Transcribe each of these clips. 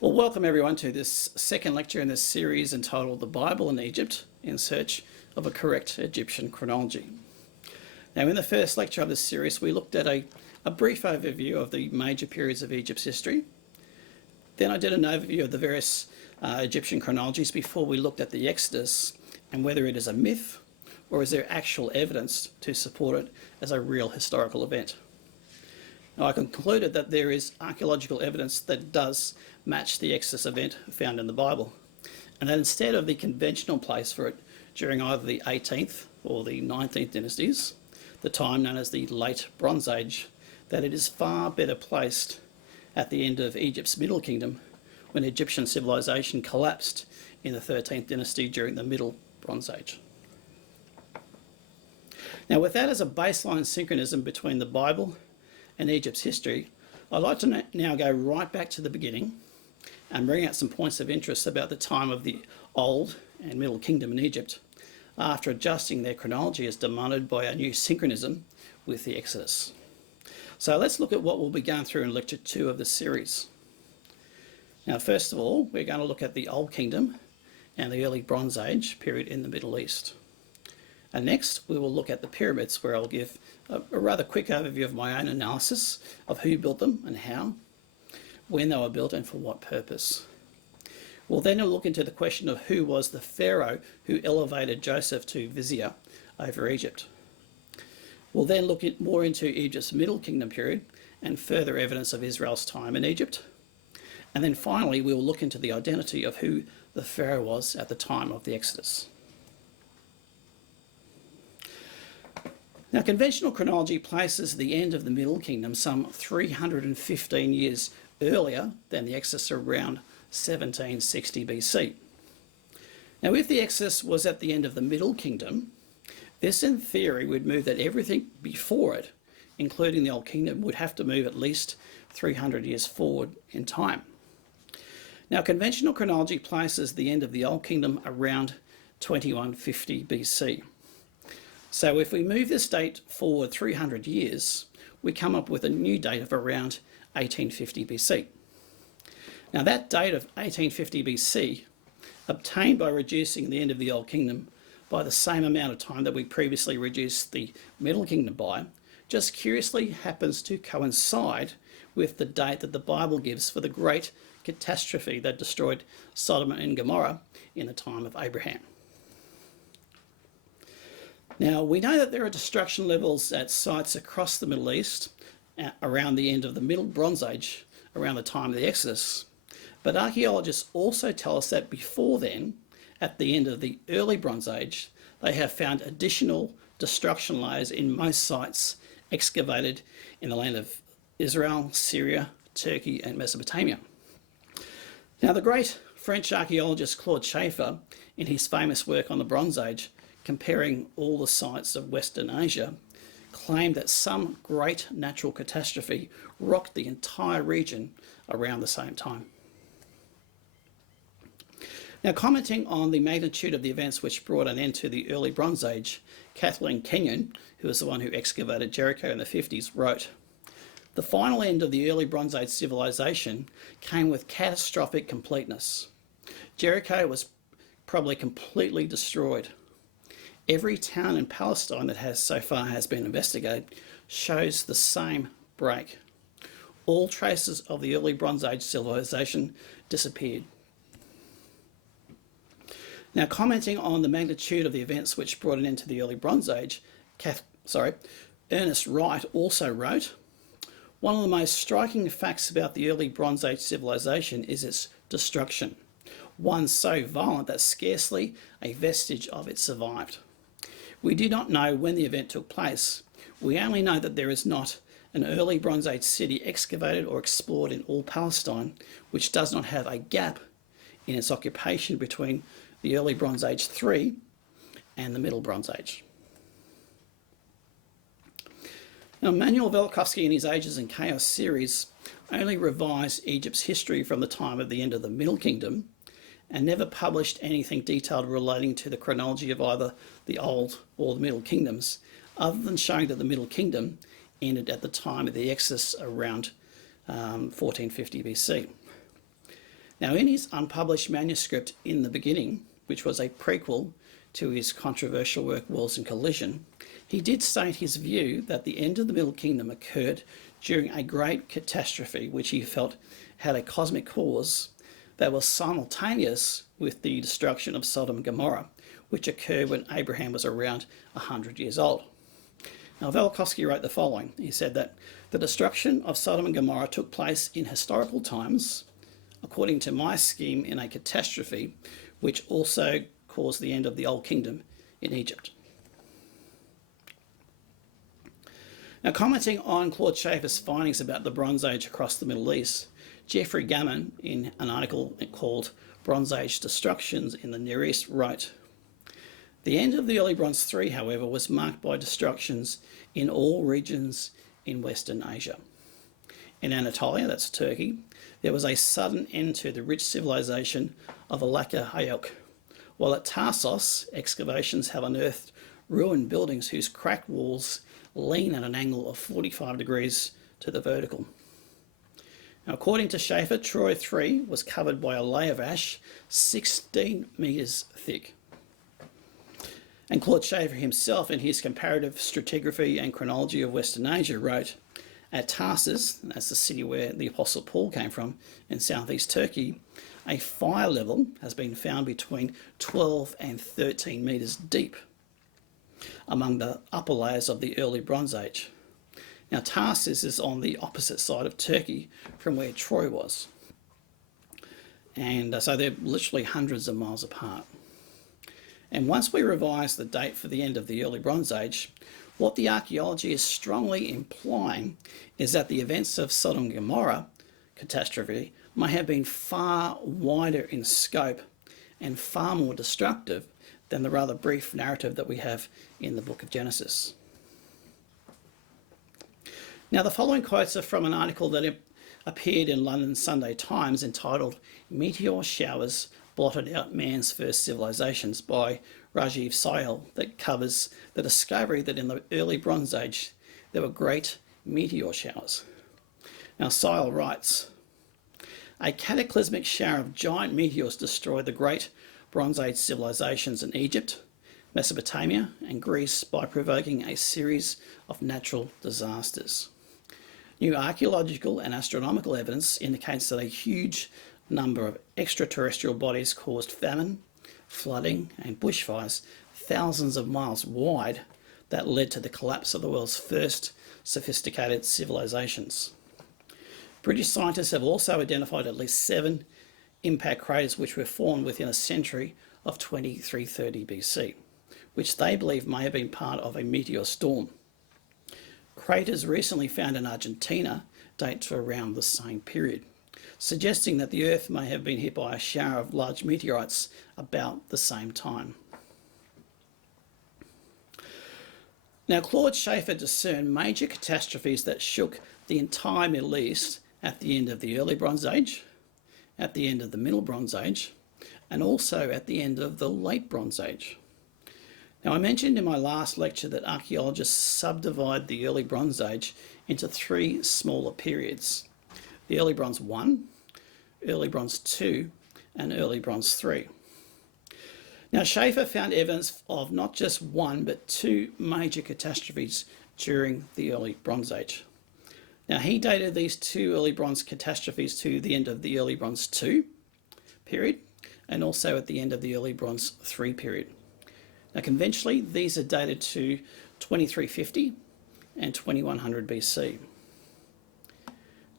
Well, welcome everyone to this second lecture in this series entitled The Bible in Egypt in Search of a Correct Egyptian Chronology. Now, in the first lecture of this series, we looked at a brief overview of the major periods of Egypt's history. Then I did an overview of the various Egyptian chronologies before we looked at the Exodus and whether it is a myth or is there actual evidence to support it as a real historical event. Now, I concluded that there is archaeological evidence that does match the Exodus event found in the Bible, and that instead of the conventional place for it during either the 18th or the 19th dynasties, the time known as the Late Bronze Age, that it is far better placed at the end of Egypt's Middle Kingdom when Egyptian civilization collapsed in the 13th dynasty during the Middle Bronze Age. Now, with that as a baseline synchronism between the Bible and Egypt's history, I'd like to now go right back to the beginning and bring out some points of interest about the time of the Old and Middle Kingdom in Egypt after adjusting their chronology as demanded by a new synchronism with the Exodus. So let's look at what we'll be going through in Lecture 2 of this series. Now, first of all, we're going to look at the Old Kingdom and the early Bronze Age period in the Middle East. And next, we will look at the pyramids, where I'll give a rather quick overview of my own analysis of who built them and how, when they were built and for what purpose. We'll then look into the question of who was the pharaoh who elevated Joseph to vizier over Egypt. We'll then look more into Egypt's Middle Kingdom period and further evidence of Israel's time in Egypt. And then finally, we'll look into the identity of who the pharaoh was at the time of the Exodus. Now, conventional chronology places the end of the Middle Kingdom some 315 years earlier than the Exodus, around 1760 BC. Now, if the Exodus was at the end of the Middle Kingdom, this in theory would move that everything before it, including the Old Kingdom, would have to move at least 300 years forward in time. Now, conventional chronology places the end of the Old Kingdom around 2150 BC. So if we move this date forward 300 years, we come up with a new date of around 1850 BC. Now, that date of 1850 BC, obtained by reducing the end of the Old Kingdom by the same amount of time that we previously reduced the Middle Kingdom by, just curiously happens to coincide with the date that the Bible gives for the great catastrophe that destroyed Sodom and Gomorrah in the time of Abraham. Now, we know that there are destruction levels at sites across the Middle East around the end of the Middle Bronze Age, around the time of the Exodus. But archaeologists also tell us that before then, at the end of the early Bronze Age, they have found additional destruction layers in most sites excavated in the land of Israel, Syria, Turkey, and Mesopotamia. Now, the great French archaeologist Claude Schaeffer, in his famous work on the Bronze Age, comparing all the sites of Western Asia, claimed that some great natural catastrophe rocked the entire region around the same time. Now, commenting on the magnitude of the events which brought an end to the early Bronze Age, Kathleen Kenyon, who was the one who excavated Jericho in the 50s, wrote, "The final end of the early Bronze Age civilization came with catastrophic completeness. Jericho was probably completely destroyed. Every town in Palestine that has so far has been investigated shows the same break. All traces of the early Bronze Age civilization disappeared." Now, commenting on the magnitude of the events which brought an end to the early Bronze Age, Ernest Wright also wrote, "One of the most striking facts about the early Bronze Age civilization is its destruction, one so violent that scarcely a vestige of it survived. We do not know when the event took place. We only know that there is not an early Bronze Age city excavated or explored in all Palestine which does not have a gap in its occupation between the early Bronze Age 3 and the Middle Bronze Age." Now, Manuel Velikovsky in his Ages and Chaos series only revised Egypt's history from the time of the end of the Middle Kingdom and never published anything detailed relating to the chronology of either the Old or the Middle Kingdoms, other than showing that the Middle Kingdom ended at the time of the Exodus around 1450 BC. Now, in his unpublished manuscript In the Beginning, which was a prequel to his controversial work Worlds in Collision, he did state his view that the end of the Middle Kingdom occurred during a great catastrophe which he felt had a cosmic cause that was simultaneous with the destruction of Sodom and Gomorrah, which occurred when Abraham was around 100 years old. Now, Velikovsky wrote the following. He said that the destruction of Sodom and Gomorrah took place in historical times, according to my scheme, in a catastrophe which also caused the end of the Old Kingdom in Egypt. Now, commenting on Claude Schaefer's findings about the Bronze Age across the Middle East, Jeffrey Gammon, in an article called Bronze Age Destructions in the Near East, wrote, "The end of the early Bronze 3, however, was marked by destructions in all regions in Western Asia. In Anatolia, that's Turkey, there was a sudden end to the rich civilization of Alaka Hayok, while at Tarsos, excavations have unearthed ruined buildings whose cracked walls lean at an angle of 45 degrees to the vertical." Now, according to Schaefer, Troy 3 was covered by a layer of ash 16 metres thick. And Claude Schaefer himself, in his Comparative Stratigraphy and Chronology of Western Asia, wrote, "At Tarsus, that's the city where the Apostle Paul came from, in southeast Turkey, a fire level has been found between 12 and 13 metres deep among the upper layers of the early Bronze Age." Now, Tarsus is on the opposite side of Turkey from where Troy was. And so they're literally hundreds of miles apart. And once we revise the date for the end of the early Bronze Age, what the archaeology is strongly implying is that the events of Sodom and Gomorrah catastrophe may have been far wider in scope and far more destructive than the rather brief narrative that we have in the book of Genesis. Now, the following quotes are from an article that appeared in London Sunday Times entitled "Meteor Showers Blotted Out Man's First Civilizations" by Rajiv Syal, that covers the discovery that in the early Bronze Age there were great meteor showers. Now, Syal writes, "A cataclysmic shower of giant meteors destroyed the great Bronze Age civilizations in Egypt, Mesopotamia and Greece by provoking a series of natural disasters. New archaeological and astronomical evidence indicates that a huge number of extraterrestrial bodies caused famine, flooding and bushfires thousands of miles wide that led to the collapse of the world's first sophisticated civilizations. British scientists have also identified at least 7 impact craters which were formed within a century of 2330 BC, which they believe may have been part of a meteor storm. Craters recently found in Argentina date to around the same period, suggesting that the Earth may have been hit by a shower of large meteorites about the same time." Now, Claude Schaefer discerned major catastrophes that shook the entire Middle East at the end of the early Bronze Age, at the end of the Middle Bronze Age, and also at the end of the Late Bronze Age. Now, I mentioned in my last lecture that archaeologists subdivide the early Bronze Age into 3 smaller periods: the early Bronze 1, early Bronze 2, and early Bronze 3. Now, Schaefer found evidence of not just 1 but 2 major catastrophes during the early Bronze Age. Now, he dated these 2 early Bronze catastrophes to the end of the early Bronze 2 period and also at the end of the early Bronze 3 period. Now, conventionally, these are dated to 2350 and 2100 BC.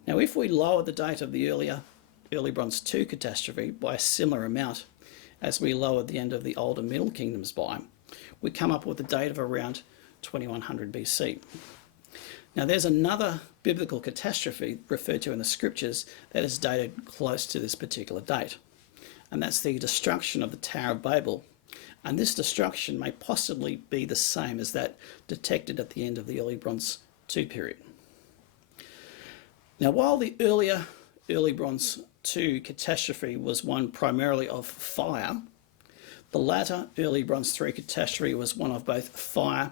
Now, if we lower the date of the early Bronze 2 catastrophe by a similar amount as we lowered the end of the Older Middle Kingdoms by, we come up with a date of around 2100 BC. Now, there's another biblical catastrophe referred to in the scriptures that is dated close to this particular date, and that's the destruction of the Tower of Babel. And this destruction may possibly be the same as that detected at the end of the early Bronze 2 period. Now, while the early Bronze 2 catastrophe was one primarily of fire, the latter early Bronze 3 catastrophe was one of both fire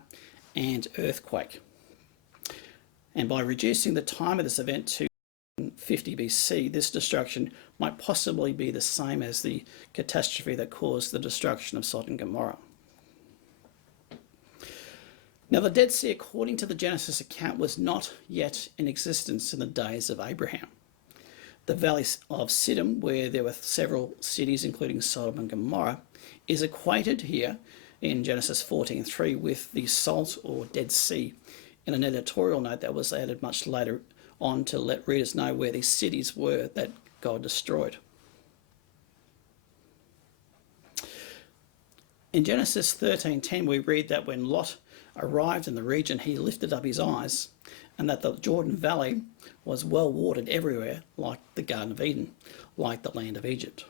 and earthquake. And by reducing the time of this event to 50 BC, this destruction might possibly be the same as the catastrophe that caused the destruction of Sodom and Gomorrah. Now, the Dead Sea, according to the Genesis account, was not yet in existence in the days of Abraham. The valley of Siddim, where there were several cities, including Sodom and Gomorrah, is equated here in Genesis 14:3 with the Salt or Dead Sea in an editorial note that was added much later on to let readers know where these cities were that God destroyed. In Genesis 13:10, we read that when Lot arrived in the region, he lifted up his eyes, and that the Jordan Valley was well watered everywhere, like the Garden of Eden, like the land of Egypt.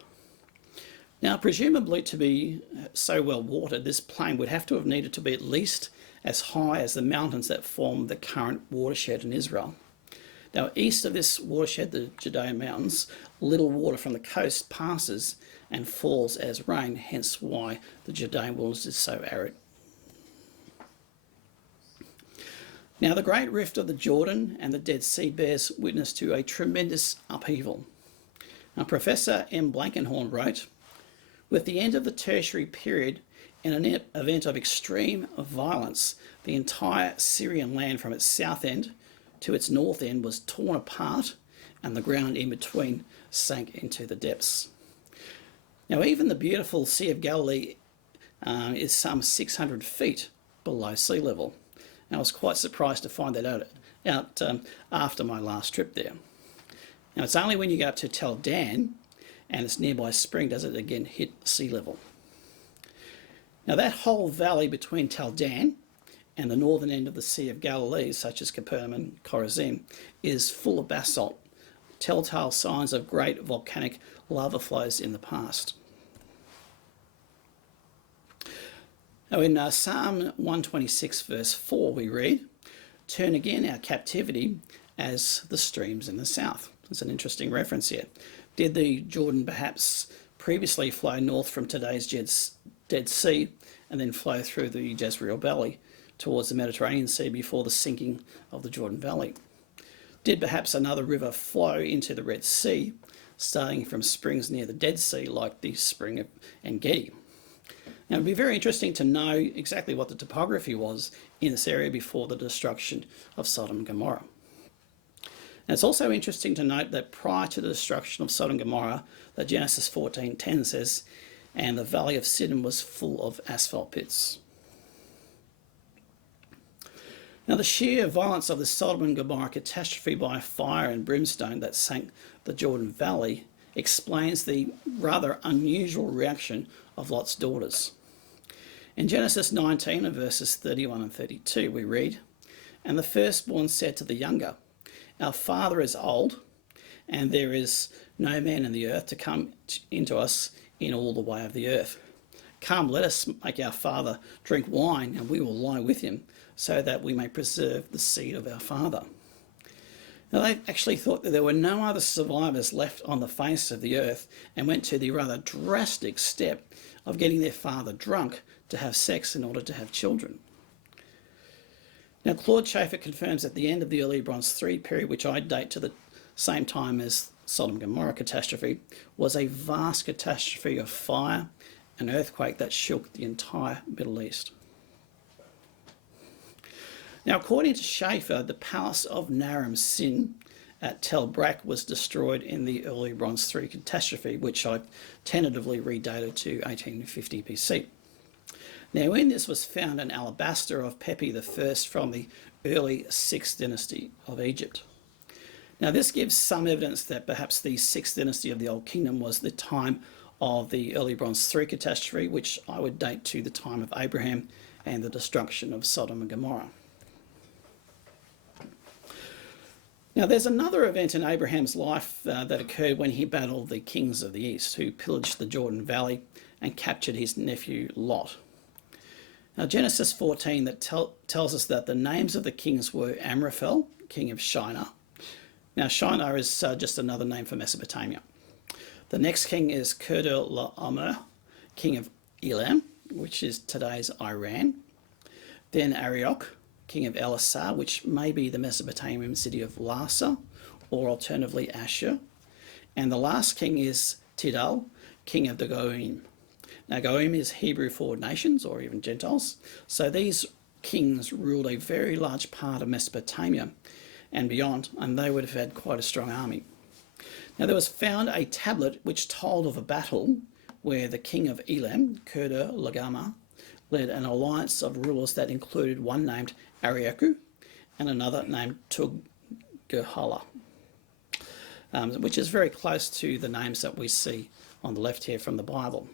Now, presumably to be so well watered, this plain would have to have needed to be at least as high as the mountains that form the current watershed in Israel. Now, east of this watershed, the Judean Mountains, little water from the coast passes and falls as rain, hence why the Judean wilderness is so arid. Now, the Great Rift of the Jordan and the Dead Sea bears witness to a tremendous upheaval. Now, Professor M. Blankenhorn wrote, "With the end of the Tertiary period, in an event of extreme violence, the entire Syrian land from its south end to its north end was torn apart, and the ground in between sank into the depths." Now, even the beautiful Sea of Galilee is some 600 feet below sea level. And I was quite surprised to find that out after my last trip there. Now, it's only when you go up to Tel Dan and its nearby spring does it again hit sea level. Now, that whole valley between Tel Dan and the northern end of the Sea of Galilee, such as Capernaum and Chorazin, is full of basalt, telltale signs of great volcanic lava flows in the past. Now, in Psalm 126 verse 4 we read, "Turn again our captivity as the streams in the south." That's an interesting reference here. Did the Jordan perhaps previously flow north from today's Dead Sea and then flow through the Jezreel Valley towards the Mediterranean Sea before the sinking of the Jordan Valley? Did perhaps another river flow into the Red Sea, starting from springs near the Dead Sea like the spring of En-Gedi? Now, it would be very interesting to know exactly what the topography was in this area before the destruction of Sodom and Gomorrah. And it's also interesting to note that prior to the destruction of Sodom and Gomorrah, that Genesis 14:10 says, "And the valley of Siddim was full of asphalt pits." Now, the sheer violence of the Sodom and Gomorrah catastrophe by fire and brimstone that sank the Jordan Valley explains the rather unusual reaction of Lot's daughters. In Genesis 19 and verses 31 and 32, we read, "And the firstborn said to the younger, Our father is old, and there is no man in the earth to come into us in all the way of the earth. Come, let us make our father drink wine, and we will lie with him, so that we may preserve the seed of our father." Now, they actually thought that there were no other survivors left on the face of the earth, and went to the rather drastic step of getting their father drunk to have sex in order to have children. Now, Claude Schaefer confirms at the end of the early Bronze III period, which I date to the same time as Sodom and Gomorrah catastrophe, was a vast catastrophe of fire and earthquake that shook the entire Middle East. Now, according to Schaefer, the palace of Naram Sin at Tel Brak was destroyed in the early Bronze III catastrophe, which I tentatively redated to 1850 BC. Now, in this was found an alabaster of Pepi I from the early 6th dynasty of Egypt. Now, this gives some evidence that perhaps the 6th dynasty of the Old Kingdom was the time of the early Bronze III catastrophe, which I would date to the time of Abraham and the destruction of Sodom and Gomorrah. Now, there's another event in Abraham's life that occurred when he battled the kings of the east, who pillaged the Jordan Valley and captured his nephew Lot. Now, Genesis 14 that tells us that the names of the kings were Amraphel, king of Shinar. Now, Shinar is just another name for Mesopotamia. The next king is Kedorlaomer, king of Elam, which is today's Iran. Then Arioch, king of Elasar, which may be the Mesopotamian city of Larsa, or alternatively Ashur. And the last king is Tidal, king of the Goim. Now, Goim is Hebrew for nations or even Gentiles. So these kings ruled a very large part of Mesopotamia and beyond, and they would have had quite a strong army. Now, there was found a tablet which told of a battle where the king of Elam, Kedar-Lagama, led an alliance of rulers that included one named Ariaku and another named Tuggehala, which is very close to the names that we see on the left here from the Bible.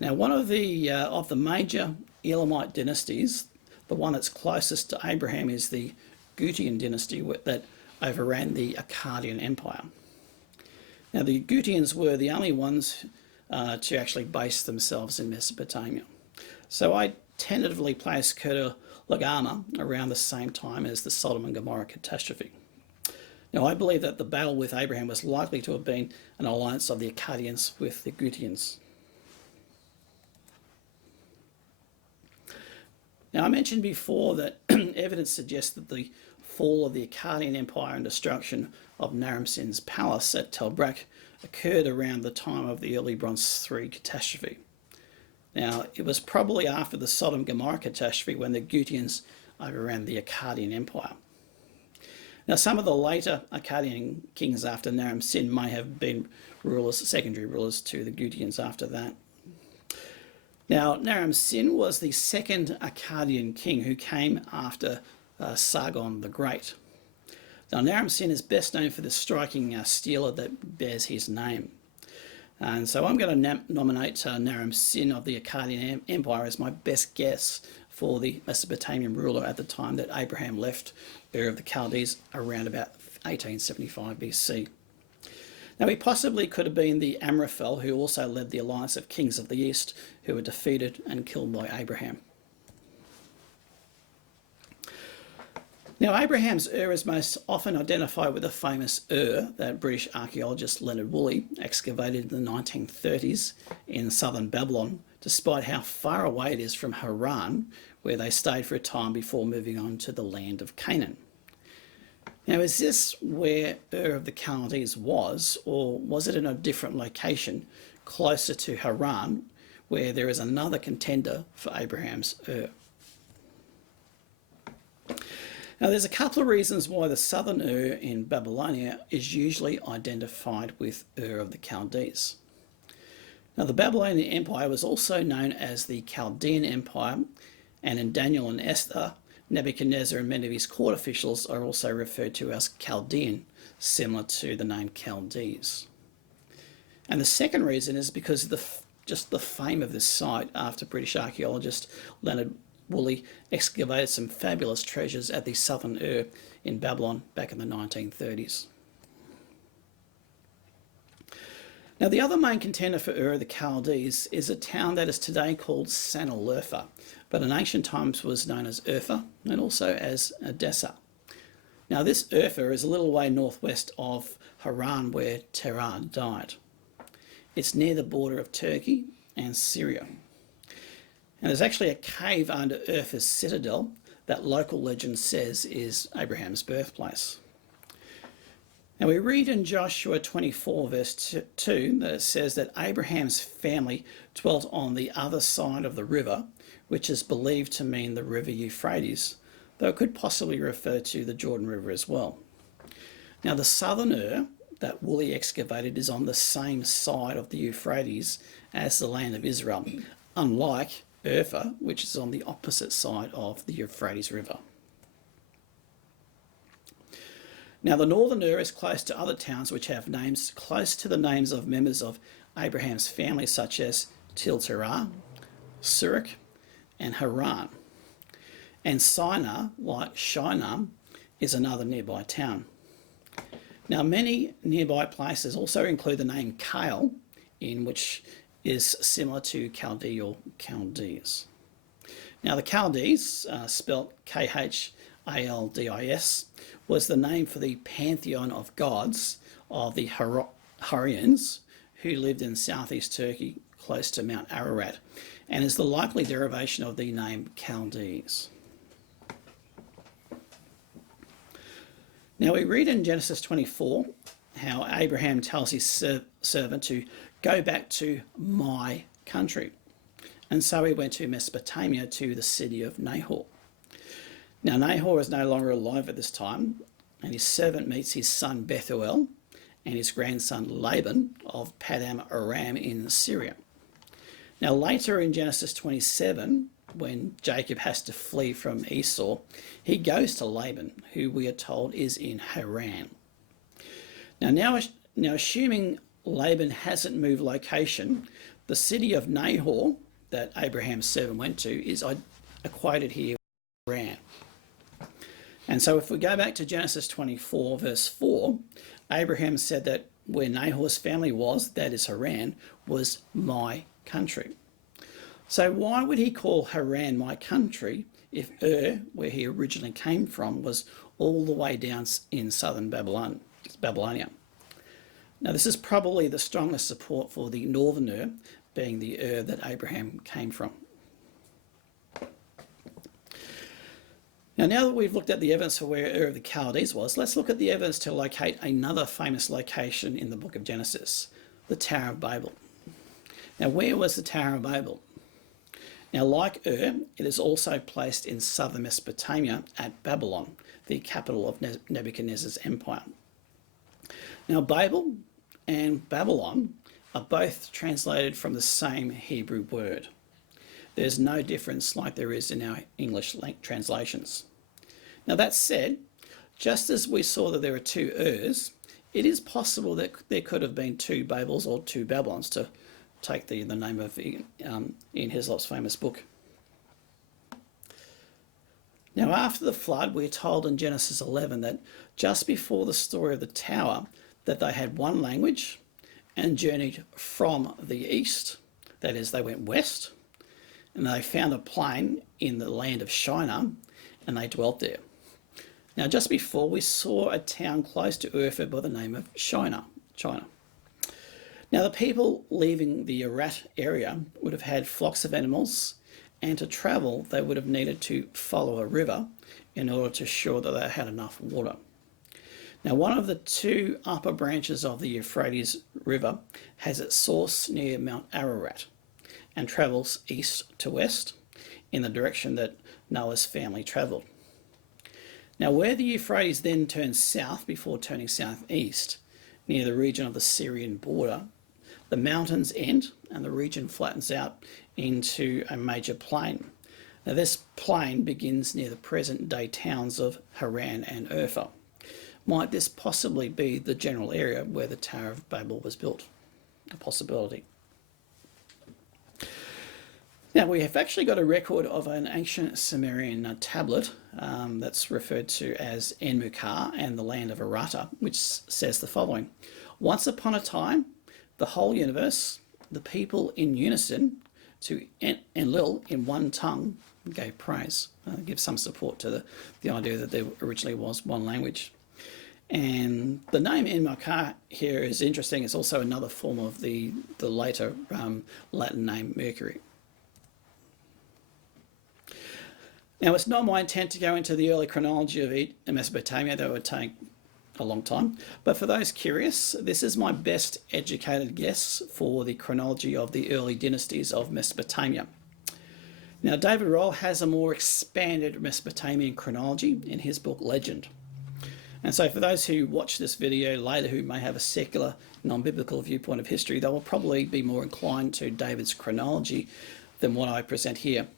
Now, one of the major Elamite dynasties, the one that's closest to Abraham, is the Gutian dynasty that overran the Akkadian Empire. Now, the Gutians were the only ones to actually base themselves in Mesopotamia. So I tentatively place Kedar-Lagama around the same time as the Sodom and Gomorrah catastrophe. Now, I believe that the battle with Abraham was likely to have been an alliance of the Akkadians with the Gutians. Now, I mentioned before that evidence suggests that the fall of the Akkadian Empire and destruction of Naram-Sin's palace at Tel Brak occurred around the time of the early Bronze III catastrophe. Now, it was probably after the Sodom and Gomorrah catastrophe when the Gutians overran the Akkadian Empire. Now, some of the later Akkadian kings after Naram-Sin may have been secondary rulers to the Gutians after that. Now, Naram-Sin was the second Akkadian king who came after Sargon the Great. Now, Naram-Sin is best known for the striking stela that bears his name. And so I'm going to nominate Naram-Sin of the Akkadian Empire as my best guess for the Mesopotamian ruler at the time that Abraham left Ur of the Chaldees around about 1875 BC. Now, he possibly could have been the Amraphel who also led the alliance of kings of the east who were defeated and killed by Abraham. Now, Abraham's Ur is most often identified with the famous Ur that British archaeologist Leonard Woolley excavated in the 1930s in southern Babylon, despite how far away it is from Haran, where they stayed for a time before moving on to the land of Canaan. Now, is this where Ur of the Chaldees was, or was it in a different location closer to Haran, where there is another contender for Abraham's Ur? Now, there's a couple of reasons why the southern Ur in Babylonia is usually identified with Ur of the Chaldees. Now, the Babylonian Empire was also known as the Chaldean Empire, and in Daniel and Esther, Nebuchadnezzar and many of his court officials are also referred to as Chaldean, similar to the name Chaldees. And the second reason is because of just the fame of this site after British archaeologist Leonard Woolley excavated some fabulous treasures at the southern Ur in Babylon back in the 1930s. Now, the other main contender for Ur of the Chaldees is a town that is today called Sanal-Urfa, but in ancient times was known as Urfa and also as Edessa. Now, this Urfa is a little way northwest of Haran, where Terah died. It's near the border of Turkey and Syria. And there's actually a cave under Urfa's citadel that local legend says is Abraham's birthplace. Now, we read in Joshua 24 verse 2 that it says that Abraham's family dwelt on the other side of the river, which is believed to mean the river Euphrates, though it could possibly refer to the Jordan River as well. Now, the southern Ur that Woolley excavated is on the same side of the Euphrates as the land of Israel, unlike Urfa, which is on the opposite side of the Euphrates River. Now, the northern Ur is close to other towns which have names close to the names of members of Abraham's family, such as Tel-Terah, Surik, and Haran. And Sinai, like Shinar, is another nearby town. Now, many nearby places also include the name Kale, in which is similar to Chaldee or Chaldees. Now, the Chaldees, spelt Khaldis, was the name for the pantheon of gods of the Hurrians, who lived in southeast Turkey close to Mount Ararat, and is the likely derivation of the name Chaldees. Now we read in Genesis 24 how Abraham tells his servant to go back to my country. And so he went to Mesopotamia to the city of Nahor. Now Nahor is no longer alive at this time, and his servant meets his son Bethuel and his grandson Laban of Paddan Aram in Syria. Now later in Genesis 27, when Jacob has to flee from Esau, he goes to Laban, who we are told is in Haran. Now assuming Laban hasn't moved location, the city of Nahor that Abraham's servant went to is equated here with Haran. And so if we go back to Genesis 24 verse 4, Abraham said that where Nahor's family was, that is Haran, was my country. So why would he call Haran my country if where he originally came from, was all the way down in southern Babylonia? Now this is probably the strongest support for the northern being the that Abraham came from. Now that we've looked at the evidence for where of the Chaldees was, let's look at the evidence to locate another famous location in the book of Genesis, the Tower of Babel. Now where was the Tower of Babel? Now like it is also placed in southern Mesopotamia at Babylon, the capital of Nebuchadnezzar's empire. Now Babel and Babylon are both translated from the same Hebrew word. There's no difference like there is in our English translations. Now that said, just as we saw that there are two it is possible that there could have been two Babels or two Babylons, to take the name of Ian Hislop's famous book. Now after the flood, we're told in Genesis 11 that just before the story of the tower, that they had one language and journeyed from the east, that is, they went west, and they found a plain in the land of Shinar, and they dwelt there. Now just before, we saw a town close to Urfa by the name of Shinar. Now the people leaving the Arat area would have had flocks of animals, and to travel they would have needed to follow a river in order to ensure that they had enough water. Now one of the two upper branches of the Euphrates River has its source near Mount Ararat and travels east to west in the direction that Noah's family travelled. Now where the Euphrates then turns south before turning southeast, near the region of the Syrian border, the mountains end and the region flattens out into a major plain. Now this plain begins near the present day towns of Haran and Urfa. Might this possibly be the general area where the Tower of Babel was built? A possibility. Now we have actually got a record of an ancient Sumerian tablet that's referred to as Enmucar and the land of Arata, which says the following: once upon a time, the whole universe, the people in unison, to Enlil in one tongue, gave praise. Gives some support to the idea that there originally was one language. And the name Enmucar here is interesting. It's also another form of the later Latin name Mercury. Now, it's not my intent to go into the early chronology of Mesopotamia. That would take a long time. But for those curious, this is my best educated guess for the chronology of the early dynasties of Mesopotamia. Now, David Roll has a more expanded Mesopotamian chronology in his book Legend. And so for those who watch this video later who may have a secular, non-biblical viewpoint of history, they will probably be more inclined to David's chronology than what I present here.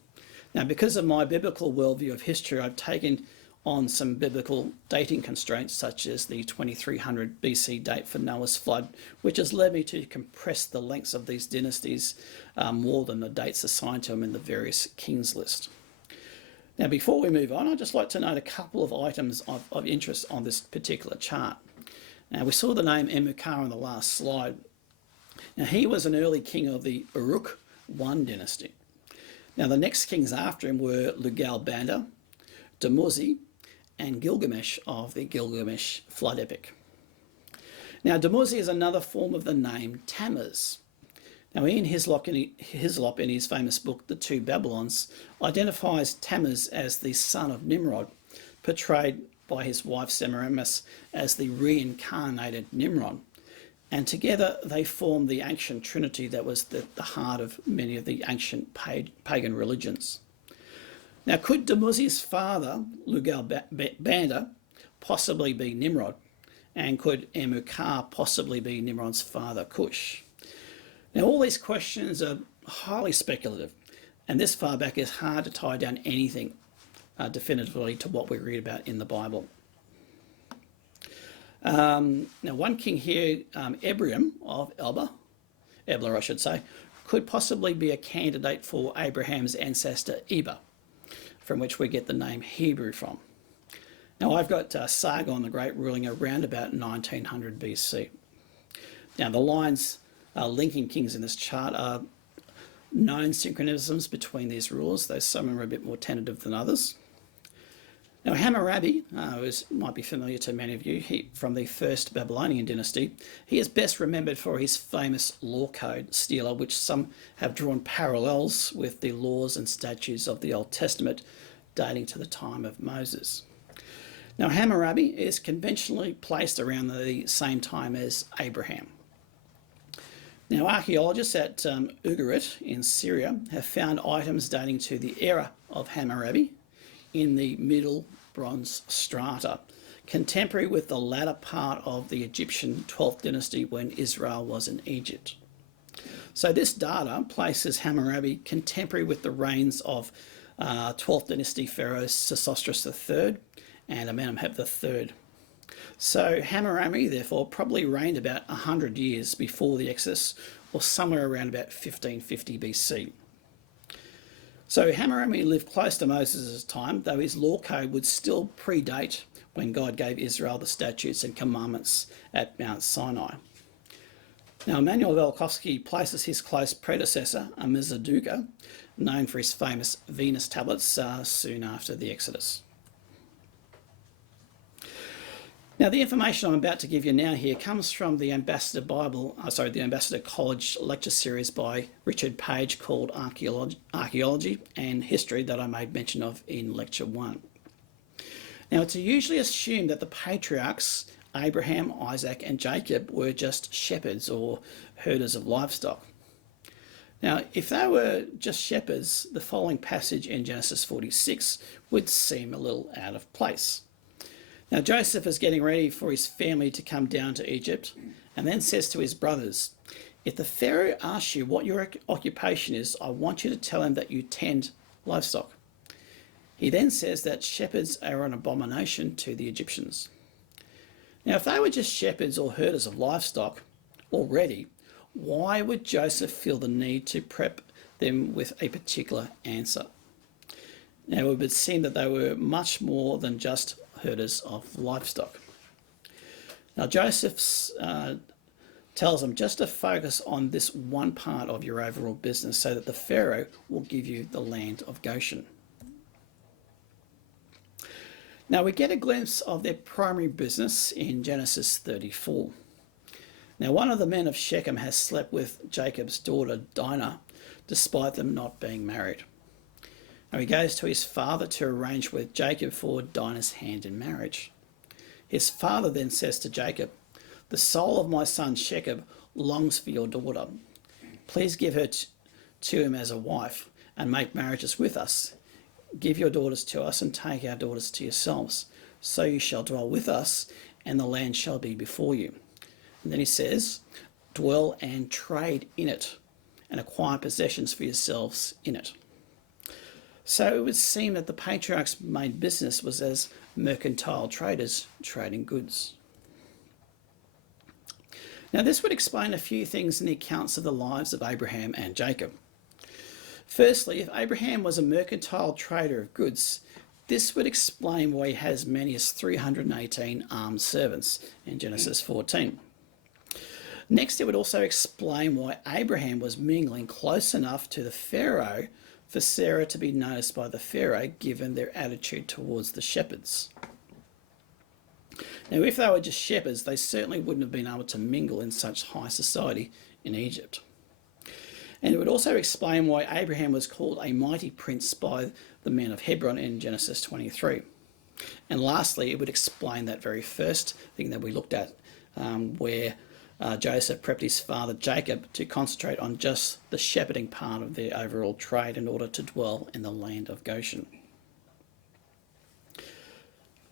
Now, because of my biblical worldview of history, I've taken on some biblical dating constraints, such as the 2300 BC date for Noah's flood, which has led me to compress the lengths of these dynasties more than the dates assigned to them in the various kings list. Now, before we move on, I'd just like to note a couple of items of interest on this particular chart. Now, we saw the name Enmucar on the last slide. Now, he was an early king of the Uruk I dynasty. Now, the next kings after him were Lugal-Banda, Dumuzi, and Gilgamesh of the Gilgamesh flood epic. Now, Dumuzi is another form of the name Tammuz. Now, Ian Hislop in his famous book, The Two Babylons, identifies Tammuz as the son of Nimrod, portrayed by his wife Semiramis as the reincarnated Nimrod. And together they formed the ancient trinity that was the heart of many of the ancient pagan religions. Now, could Dumuzi's father, Lugalbanda, possibly be Nimrod? And could Emukar possibly be Nimrod's father, Cush? Now, all these questions are highly speculative, and this far back is hard to tie down anything definitively to what we read about in the Bible. Now, one king here, Ebrium of Ebla, I should say, could possibly be a candidate for Abraham's ancestor Eber, from which we get the name Hebrew from. Now, I've got Sargon the Great ruling around about 1900 BC. Now, the lines linking kings in this chart are known synchronisms between these rulers, though some are a bit more tentative than others. Now, Hammurabi, who might be familiar to many of you, from the first Babylonian dynasty, he is best remembered for his famous law code, Stela, which some have drawn parallels with the laws and statutes of the Old Testament dating to the time of Moses. Now, Hammurabi is conventionally placed around the same time as Abraham. Now, archaeologists at Ugarit in Syria have found items dating to the era of Hammurabi in the Middle Bronze strata, contemporary with the latter part of the Egyptian 12th dynasty when Israel was in Egypt. So this data places Hammurabi contemporary with the reigns of 12th dynasty pharaohs Sesostris III and Amenemhotep III. So Hammurabi, therefore, probably reigned about 100 years before the Exodus, or somewhere around about 1550 BC. So Hammurabi lived close to Moses' time, though his law code would still predate when God gave Israel the statutes and commandments at Mount Sinai. Now, Emanuel Velikovsky places his close predecessor, Amizabduga, known for his famous Venus tablets, soon after the Exodus. Now, the information I'm about to give you now here comes from the Ambassador College lecture series by Richard Page called Archaeology and History that I made mention of in Lecture 1. Now, it's usually assumed that the patriarchs, Abraham, Isaac and Jacob, were just shepherds or herders of livestock. Now, if they were just shepherds, the following passage in Genesis 46 would seem a little out of place. Now, Joseph is getting ready for his family to come down to Egypt and then says to his brothers, "If the Pharaoh asks you what your occupation is, I want you to tell him that you tend livestock." He then says that shepherds are an abomination to the Egyptians. Now, if they were just shepherds or herders of livestock already, why would Joseph feel the need to prep them with a particular answer? Now, it would seem that they were much more than just herders of livestock. Now, Joseph tells them just to focus on this one part of your overall business so that the Pharaoh will give you the land of Goshen. Now, we get a glimpse of their primary business in Genesis 34. Now, one of the men of Shechem has slept with Jacob's daughter Dinah, despite them not being married. Now, he goes to his father to arrange with Jacob for Dinah's hand in marriage. His father then says to Jacob, "The soul of my son Shechem longs for your daughter. Please give her to him as a wife and make marriages with us. Give your daughters to us and take our daughters to yourselves. So you shall dwell with us and the land shall be before you." And then he says, "Dwell and trade in it and acquire possessions for yourselves in it." So it would seem that the patriarch's main business was as mercantile traders trading goods. Now, this would explain a few things in the accounts of the lives of Abraham and Jacob. Firstly, if Abraham was a mercantile trader of goods, this would explain why he has as many as 318 armed servants in Genesis 14. Next, it would also explain why Abraham was mingling close enough to the Pharaoh for Sarah to be noticed by the Pharaoh, given their attitude towards the shepherds. Now, if they were just shepherds, they certainly wouldn't have been able to mingle in such high society in Egypt. And it would also explain why Abraham was called a mighty prince by the men of Hebron in Genesis 23. And lastly, it would explain that very first thing that we looked at, where Joseph prepped his father Jacob to concentrate on just the shepherding part of their overall trade in order to dwell in the land of Goshen.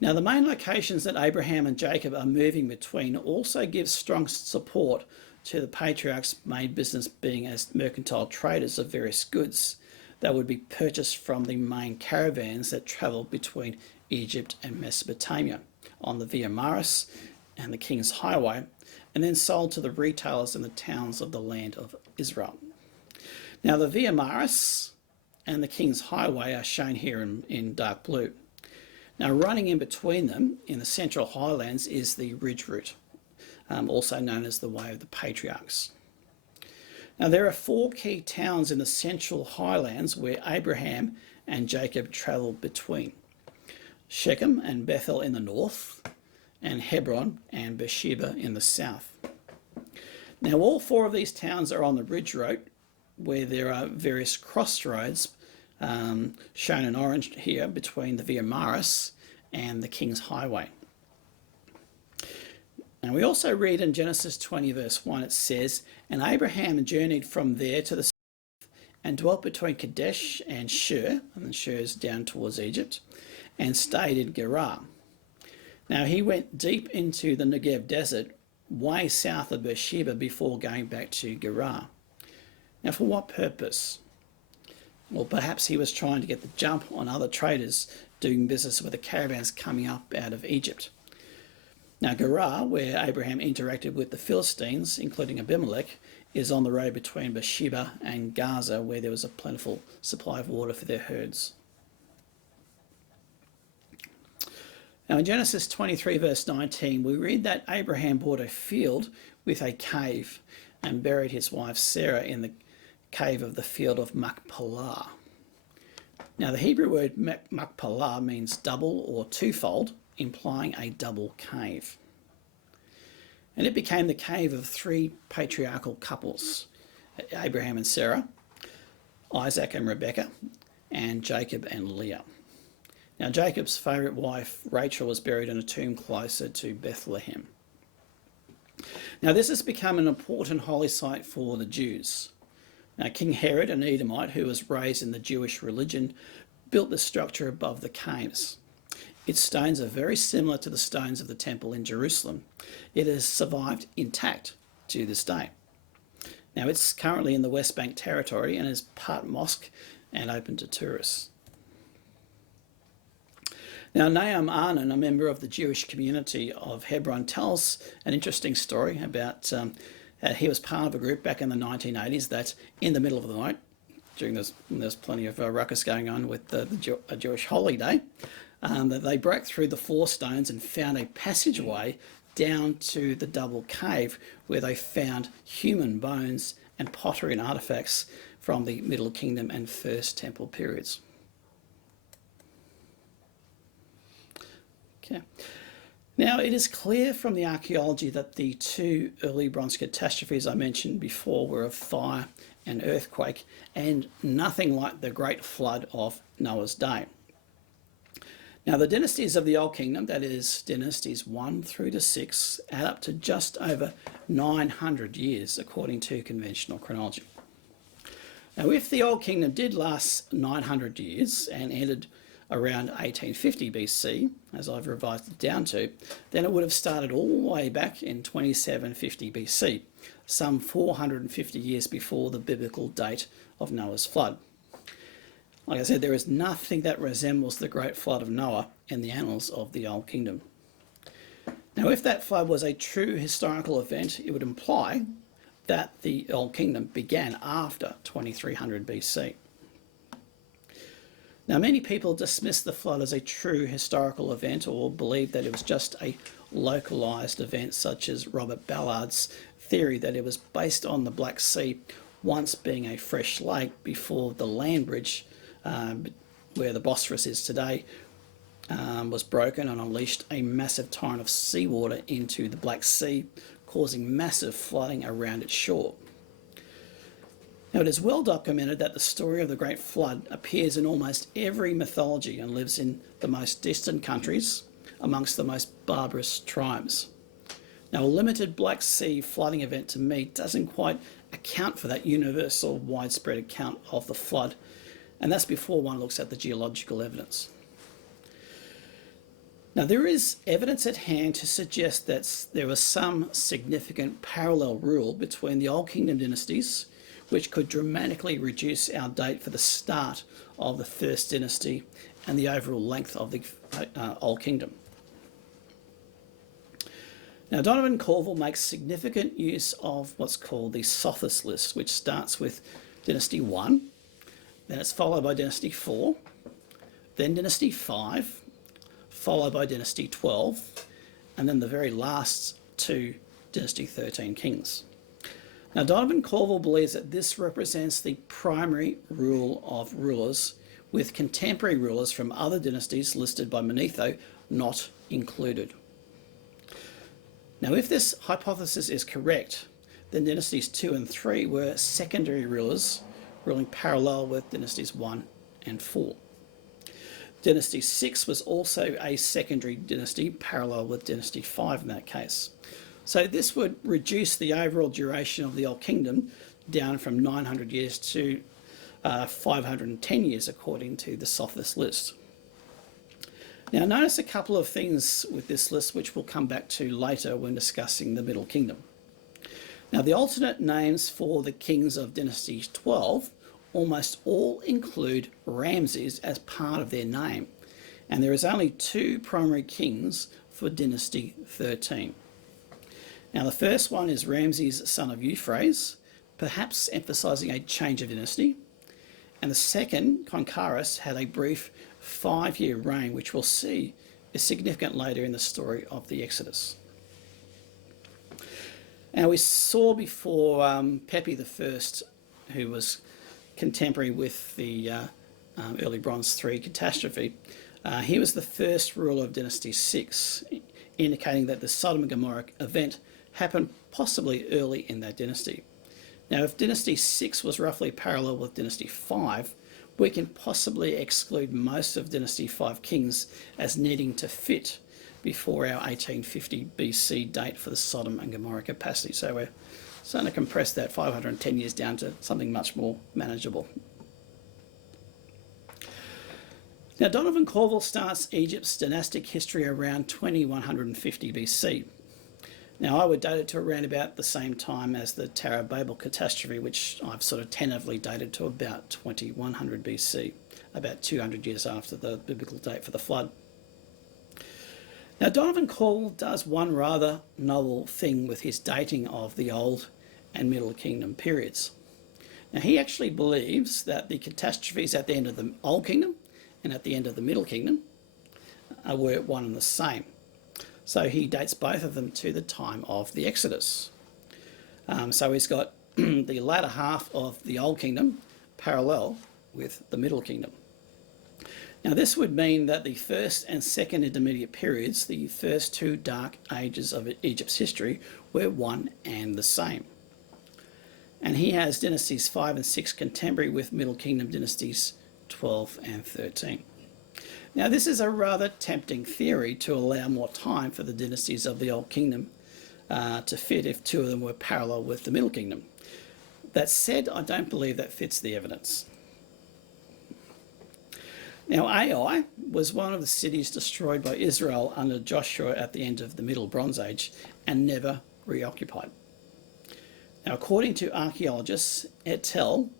Now, the main locations that Abraham and Jacob are moving between also give strong support to the patriarchs' main business being as mercantile traders of various goods that would be purchased from the main caravans that travelled between Egypt and Mesopotamia on the Via Maris and the King's Highway, and then sold to the retailers in the towns of the land of Israel. Now, the Via Maris and the King's Highway are shown here in dark blue. Now, running in between them in the Central Highlands is the Ridge Route, also known as the Way of the Patriarchs. Now, there are 4 key towns in the Central Highlands where Abraham and Jacob travelled between: Shechem and Bethel in the north, and Hebron and Beersheba in the south. Now, all 4 of these towns are on the Ridge Road, where there are various crossroads shown in orange here between the Via Maris and the King's Highway. Now, we also read in Genesis 20 verse 1, it says, "And Abraham journeyed from there to the south and dwelt between Kadesh and Shur," and Shur is down towards Egypt, "and stayed in Gerar. Now he went deep into the Negev desert, way south of Beersheba, before going back to Gerar." Now, for what purpose? Well, perhaps he was trying to get the jump on other traders doing business with the caravans coming up out of Egypt. Now, Gerar, where Abraham interacted with the Philistines, including Abimelech, is on the road between Beersheba and Gaza, where there was a plentiful supply of water for their herds. Now, in Genesis 23 verse 19, we read that Abraham bought a field with a cave and buried his wife Sarah in the cave of the field of Machpelah. Now, the Hebrew word Machpelah means double or twofold, implying a double cave. And it became the cave of 3 patriarchal couples: Abraham and Sarah, Isaac and Rebekah, and Jacob and Leah. Now, Jacob's favourite wife, Rachel, was buried in a tomb closer to Bethlehem. Now, this has become an important holy site for the Jews. Now, King Herod, an Edomite who was raised in the Jewish religion, built this structure above the caves. Its stones are very similar to the stones of the temple in Jerusalem. It has survived intact to this day. Now, it's currently in the West Bank territory and is part mosque and open to tourists. Now, Nahum Arnon, a member of the Jewish community of Hebron, tells an interesting story about he was part of a group back in the 1980s that in the middle of the night, during when there's plenty of ruckus going on with a Jewish holiday, that they broke through the 4 stones and found a passageway down to the double cave, where they found human bones and pottery and artefacts from the Middle Kingdom and First Temple periods. Okay. Now, it is clear from the archaeology that the 2 early bronze catastrophes I mentioned before were of fire and earthquake, and nothing like the great flood of Noah's day. Now, the dynasties of the Old Kingdom, that is dynasties 1 through to 6, add up to just over 900 years according to conventional chronology. Now, if the Old Kingdom did last 900 years and ended around 1850 BC, as I've revised it down to, then it would have started all the way back in 2750 BC, some 450 years before the biblical date of Noah's flood. Like I said, there is nothing that resembles the great flood of Noah in the annals of the Old Kingdom. Now, if that flood was a true historical event, it would imply that the Old Kingdom began after 2300 BC. Now, many people dismiss the flood as a true historical event or believe that it was just a localised event, such as Robert Ballard's theory that it was based on the Black Sea once being a fresh lake before the land bridge, where the Bosphorus is today, was broken and unleashed a massive torrent of seawater into the Black Sea, causing massive flooding around its shore. Now, it is well documented that the story of the Great Flood appears in almost every mythology and lives in the most distant countries amongst the most barbarous tribes. Now, a limited Black Sea flooding event to me doesn't quite account for that universal widespread account of the flood, and that's before one looks at the geological evidence. Now, there is evidence at hand to suggest that there was some significant parallel rule between the Old Kingdom dynasties, which could dramatically reduce our date for the start of the First Dynasty and the overall length of the Old Kingdom. Now, Donovan Corville makes significant use of what's called the Sothis list, which starts with Dynasty 1, then it's followed by Dynasty 4, then Dynasty 5, followed by Dynasty 12, and then the very last two, Dynasty 13 kings. Now, Donovan Corville believes that this represents the primary rule of rulers, with contemporary rulers from other dynasties listed by Manetho not included. Now, if this hypothesis is correct, then Dynasties 2 and 3 were secondary rulers ruling parallel with Dynasties 1 and 4. Dynasty 6 was also a secondary dynasty parallel with Dynasty 5 in that case. So this would reduce the overall duration of the Old Kingdom down from 900 years to 510 years according to the Sothis list. Now, notice a couple of things with this list which we'll come back to later when discussing the Middle Kingdom. Now, the alternate names for the kings of Dynasty 12 almost all include Ramses as part of their name, and there is only two primary kings for Dynasty 13. Now, the first one is Ramses, son of Euphrates, perhaps emphasising a change of dynasty, and the second, Konkaris, had a brief 5-year reign, which we'll see is significant later in the story of the Exodus. Now, we saw before Pepi I, who was contemporary with the early Bronze III catastrophe, he was the first ruler of Dynasty 6, indicating that the Sodom and Gomorrah event happened possibly early in that dynasty. Now, if Dynasty 6 was roughly parallel with Dynasty 5, we can possibly exclude most of Dynasty 5 kings as needing to fit before our 1850 BC date for the Sodom and Gomorrah capacity. So we're starting to compress that 510 years down to something much more manageable. Now, Donovan Corville starts Egypt's dynastic history around 2150 BC. Now, I would date it to around about the same time as the Tower of Babel catastrophe, which I've sort of tentatively dated to about 2100 BC, about 200 years after the biblical date for the flood. Now, Donovan Corville does one rather novel thing with his dating of the Old and Middle Kingdom periods. Now, he actually believes that the catastrophes at the end of the Old Kingdom and at the end of the Middle Kingdom were one and the same. So he dates both of them to the time of the Exodus. So he's got the latter half of the Old Kingdom parallel with the Middle Kingdom. Now, this would mean that the first and second intermediate periods, the first two dark ages of Egypt's history, were one and the same. And he has dynasties 5 and 6 contemporary with Middle Kingdom dynasties 12 and 13. Now, this is a rather tempting theory to allow more time for the dynasties of the Old Kingdom to fit if two of them were parallel with the Middle Kingdom. That said, I don't believe that fits the evidence. Now, Ai was one of the cities destroyed by Israel under Joshua at the end of the Middle Bronze Age and never reoccupied. Now, according to archaeologists, Etel,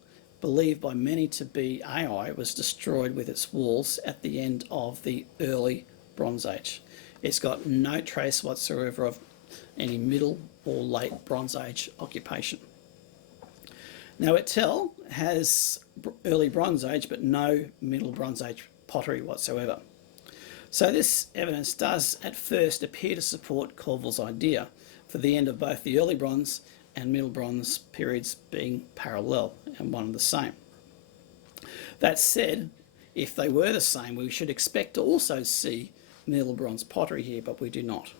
believed by many to be Ai, was destroyed with its walls at the end of the early Bronze Age. It's got no trace whatsoever of any Middle or late Bronze Age occupation. Now, Etel has early Bronze Age but no Middle Bronze Age pottery whatsoever. So this evidence does at first appear to support Corville's idea for the end of both the early Bronze and Middle Bronze periods being parallel and one and the same. That said, if they were the same, we should expect to also see Middle Bronze pottery here, but we do not.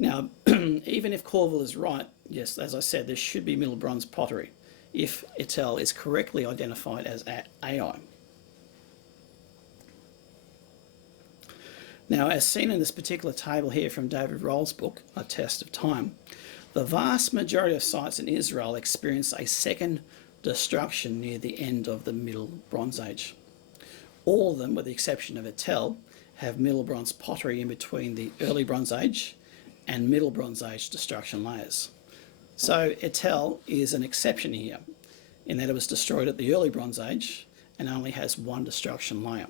Now, even if Corville is right, yes, as I said, there should be Middle Bronze pottery. if Etel is correctly identified as Ai. Now, as seen in this particular table here from David Roll's book, A Test of Time, the vast majority of sites in Israel experienced a second destruction near the end of the Middle Bronze Age. All of them, with the exception of Etel, have Middle Bronze pottery in between the Early Bronze Age and Middle Bronze Age destruction layers. So Etel is an exception here, in that it was destroyed at the Early Bronze Age and only has one destruction layer.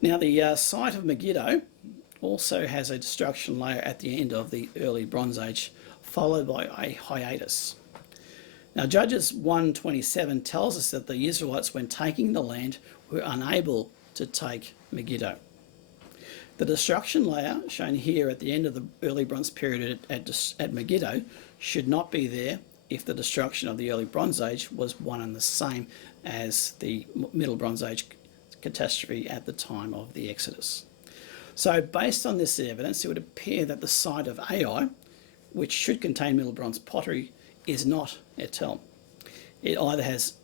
Now, the site of Megiddo also has a destruction layer at the end of the Early Bronze Age, followed by a hiatus. Now, Judges 1:27 tells us that the Israelites, when taking the land, were unable to take Megiddo. The destruction layer, shown here at the end of the Early Bronze period at Megiddo, should not be there if the destruction of the Early Bronze Age was one and the same as the Middle Bronze Age catastrophe at the time of the Exodus. So based on this evidence, it would appear that the site of Ai, which should contain Middle Bronze pottery, is not Etel. Ai has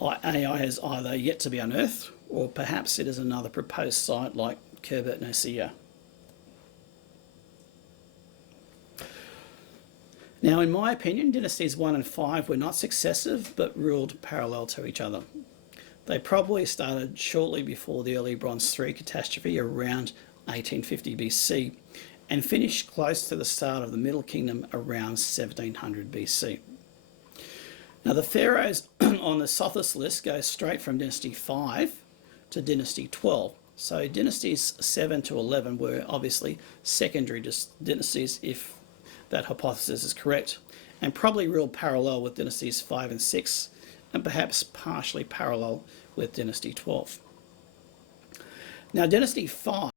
either yet to be unearthed, or perhaps it is another proposed site like Khirbet Nesir. Now, in my opinion, dynasties 1 and 5 were not successive, but ruled parallel to each other. They probably started shortly before the Early Bronze III catastrophe, around 1850 BC, and finished close to the start of the Middle Kingdom around 1700 BC. Now, the pharaohs on the Sothis list go straight from Dynasty 5 to Dynasty 12. So dynasties 7 to 11 were obviously secondary dynasties, if that hypothesis is correct, and probably ruled parallel with dynasties 5 and 6, and perhaps partially parallel with Dynasty 12. Now, Dynasty 5,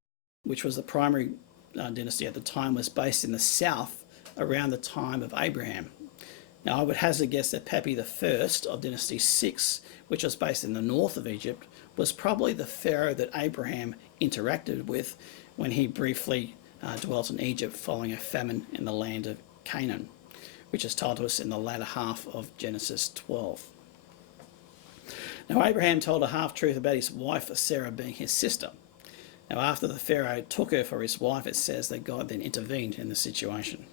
which was the primary dynasty at the time, was based in the south around the time of Abraham. Now, I would hazard a guess that Papi I of Dynasty 6, which was based in the north of Egypt, was probably the pharaoh that Abraham interacted with when he briefly dwelt in Egypt following a famine in the land of Canaan, which is told to us in the latter half of Genesis 12. Now, Abraham told a half-truth about his wife Sarah being his sister. Now, after the Pharaoh took her for his wife, it says that God then intervened in the situation.